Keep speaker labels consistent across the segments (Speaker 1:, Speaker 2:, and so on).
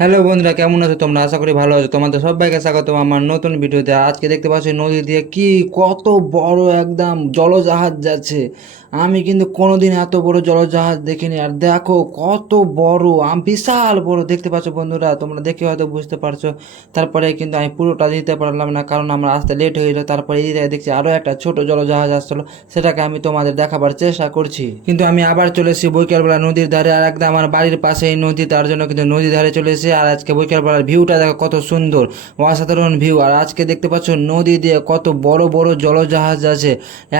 Speaker 1: Hello বন্ধুরা, কেমন আছো তোমরা? আশা করি ভালো আছো। তোমাদের সবাইকে স্বাগত আমার নতুন ভিডিওতে। আজকে দেখতে পাচ্ছি নদী দিয়ে কি, কত বড় একদম জলজাহাজ যাচ্ছে। আমি কিন্তু কোনোদিন এত বড় জলজাহাজ দেখিনি। আর দেখো, কত বড়, আমি বিশাল বড়। দেখতে পাচ্ছ বন্ধুরা, তোমরা দেখে হয়তো বুঝতে পারছ। তারপরে কিন্তু আমি পুরোটা দিতে পারলাম না, কারণ আমার আসতে লেট হয়ে গেলো। তারপরে এই দেখছি আরও একটা ছোট জলজাহাজ আসছিল। সেটাকে আমি তোমাদের দেখাবার চেষ্টা করছি। কিন্তু আমি আবার চলে এসেছি বৈকালবেলা নদীর ধারে। আর একদম আমার বাড়ির পাশে এই নদী, তার জন্য কিন্তু নদীর ধারে চলে এসেছি। আর আজকে বৈকালবেলার ভিউটা দেখো কত সুন্দর। অসাধারণ ভিউ। আর আজকে দেখতে পাচ্ছ নদী দিয়ে কত বড় বড় জলজাহাজ আছে।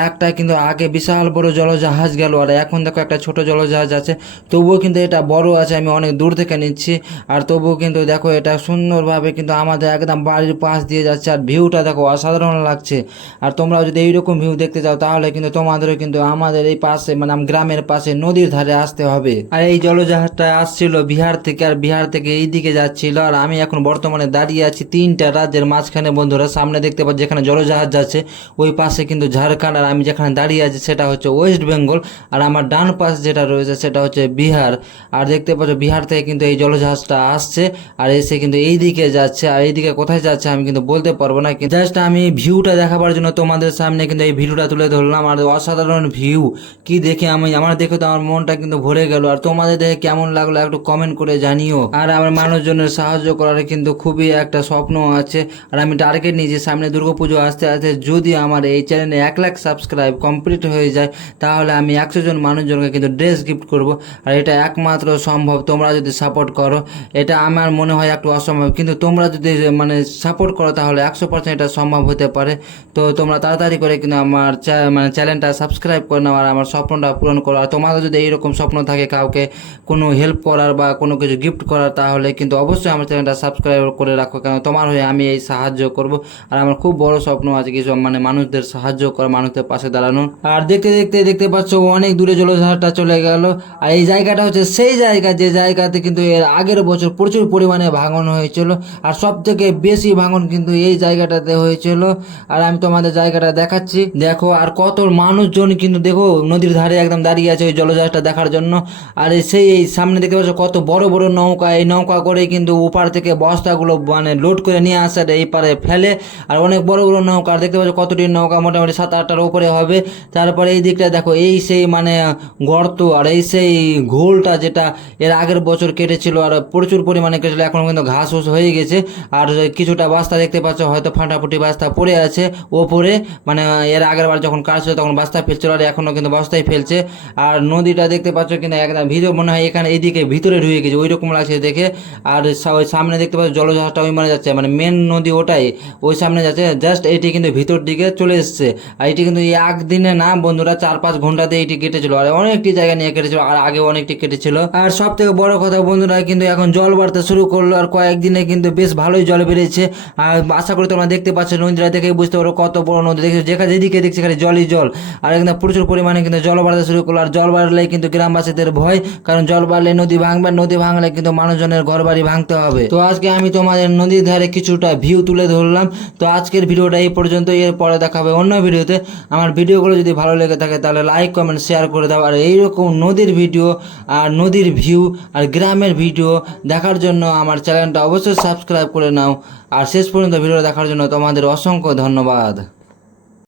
Speaker 1: একটা কিন্তু আগে বিশাল বড় জলজাহাজ গেল আর এখন দেখো একটা ছোট জলজাহাজ আছে। তবুও কিন্তু এটা বড় আছে, আমি অনেক দূর থেকে নিচ্ছি। আর তবুও কিন্তু দেখো এটা সুন্দরভাবে কিন্তু আমাদের একদম বাড়ির পাশ দিয়ে যাচ্ছে আর ভিউটা দেখো অসাধারণ লাগছে। আর তোমরাও যদি এইরকম ভিউ দেখতে চাও, তাহলে কিন্তু তোমাদেরও কিন্তু আমাদের এই পাশে মানে গ্রামের পাশে নদীর ধারে আসতে হবে। আর এই জলজাহাজটা আসছিল বিহার থেকে, আর বিহার থেকে এই দিকে যাচ্ছিল আর আমি এখন বর্তমানে দাঁড়িয়ে আছি তিনটা রাজ্যের মাঝখানে। বন্ধুরা, সামনে দেখতে পাচ্ছি, যেখানে জলজাহাজ যাচ্ছে, ওই পাশে কিন্তু ঝাড়খণ্ড আর আমি যেখানে দাঁড়িয়ে আছি সেটা হচ্ছে ওয়েস্ট বেঙ্গল আর আমার ডান পাশ যেটা রয়েছে সেটা হচ্ছে বিহার। আর দেখতে পাচ্ছ, বিহার থেকে কিন্তু এই জলজাহাজটা আসছে আর এসে কিন্তু এই দিকে যাচ্ছে। আর এই দিকে কোথায় যাচ্ছে আমি কিন্তু বলতে পারব না। জাস্ট আমি ভিউটা দেখাবার জন্য তোমাদের সামনে কিন্তু এই ভিডিওটা তুলে ধরলাম। আর অসাধারণ ভিউ, কি দেখে আমি, আমার দেখে তো আমার মনটা কিন্তু ভরে গেল। আর তোমাদের দেখে কেমন লাগল একটু কমেন্ট করে জানিও। আর আমার মানুষজনের সাহায্য করার কিন্তু খুবই একটা স্বপ্ন আছে। আর আমি টার্গেট নিয়েছি, সামনে দুর্গাপুজো আসতে আসতে যদি আমার এই চ্যানেলে এক লাখ সাবস্ক্রাইব কমপ্লিট হয়ে যায়, তাহলে আমি একশো জন মানুষজনকে কিন্তু ড্রেস গিফট করব। আর এটা একমাত্র সম্ভব, তোমরা যদি সাপোর্ট করো। এটা আমার মনে হয় একটু অসম্ভব, কিন্তু তোমরা যদি মানে সাপোর্ট করো, তাহলে একশো পার্সেন্ট এটা সম্ভব হতে পারে। তো তোমরা তাড়াতাড়ি করে কিন্তু আমার মানে চ্যানেলটা সাবস্ক্রাইব করে নাও আর আমার স্বপ্নটা পূরণ করো। আর তোমাদের যদি এইরকম স্বপ্ন থাকে কাউকে কোনো হেল্প করার বা কোনো কিছু গিফট করার, তাহলে কিন্তু অবশ্যই আমার চ্যানেলটা সাবস্ক্রাইব করে রাখো কারণ তোমার হয়ে আমি এই সাহায্য করব। আর আমার খুব বড় স্বপ্ন আছে কিছু মানে মানুষদের সাহায্য করা, মানুষদের পাশে দাঁড়ানো। আর দেখতে দেখতে দেখতে পাচ্ছ অনেক দূরে জলধারটা চলে গেল। আর এই জায়গাটা হচ্ছে সেই জায়গা, যে জায়গাতে কিন্তু এর আগের বছর প্রচুর পরিমাণে ভাঙন হয়েছিল। আর সব থেকে বেশি ভাঙন কিন্তু এই জায়গাটাতে হয়েছিল। আর আমি তোমাদের জায়গাটা দেখাচ্ছি। দেখো, আর কত মানুষজন কিন্তু দেখো, নদীর ধারে একদম দাঁড়িয়ে আছে ওই জলজাহাজটা দেখার জন্য। আর সেই, এই সামনে দেখতে পাচ্ছ কত বড় বড় নৌকা, এই নৌকা করে কিন্তু ওপার থেকে বস্তাগুলো মানে লোড করে নিয়ে আসে এই পারে ফেলে। আর অনেক বড় বড় নৌকা দেখতে পাচ্ছ কতটি নৌকা? মোটামুটি সাত আটটার উপরে হবে। তারপরে এই দিকটা দেখো, এই সেই মানে গর্ত আর এই সেই ঘোলটা যেটা এর আগের বছর কেটেছিল আর প্রচুর পরিমাণে কেটেছিল, এখন কিন্তু ঘাস ঘুষ হয়ে গেছে। আর কিছুটা বাস্তা দেখতে পাচ্ছ, হয়তো ফাটাফুটি বাস্তা পড়ে আছে ওপরে। মানে এর আগের বার যখন কাজ ছিল তখন বাস্তা ফেলছিল আর এখনও কিন্তু বস্তায় ফেলছে। আর নদীটা দেখতে পাচ্ছ কিন্তু একদম ভিতরে মনে হয় এখানে এইদিকে ভিতরে ঢুকে গেছে ওই রকম লাগছে দেখে। আর ওই সামনে দেখতে পাচ্ছ জলজাহাজটা ওই মানে যাচ্ছে মানে মেন নদী ওটাই। ওই সামনে যাচ্ছে জাস্ট এটি কিন্তু ভিতর দিকে চলে এসছে। আর এটি কিন্তু একদিনে না বন্ধুরা চার পাঁচ ঘন্টাতে এটি কেটেছিল। আর অনেকটি জায়গা নিয়ে কেটেছিল, আর আগে অনেকটি কেটেছিল। আর সব থেকে বড় কথা বন্ধুরা, কিন্তু এখন জল বাড়তে শুরু করল, আর কয়েকদিনে কিন্তু বেশ ভালোই জল বেড়েছে আর আশা করি তোমরা দেখতে পাচ্ছ নদীরা দেখে বুঝতে পারো কত বড় নদী। দেখছ যেখানে যেদিকে দেখছি খালি জলই জল। আর একদম প্রচুর পরিমাণে কিন্তু জল বাড়তে শুরু করল। আর জল বাড়লে কিন্তু গ্রামবাসীদের ভয়, কারণ জল বাড়লে নদী ভাঙবে, নদী ভাঙলে কিন্তু মানুষজনের ঘর বাড়ি ভাঙতে হবে। তো আজকে আমি তোমাদের নদীর ধারে কিছুটা ভিউ তুলে ধরলাম। তো আজকের ভিডিওটা এই পর্যন্ত এর পরে দেখা হবে অন্য ভিডিওতে। আমার ভিডিওগুলো যদি ভালো লেগে থাকে, তাহলে লাইক কমেন্ট শেয়ার করে দাও। আর এইরকম নদীর ভিডিও আর নদীর ভিউ আর গ্রামের ভিডিও দেখার জন্য আমার চ্যানেলটা অবশ্যই সাবস্ক্রাইব করে নাও। আর শেষ পর্যন্ত ভিডিও দেখার জন্য তোমাদের অসংখ্য ধন্যবাদ।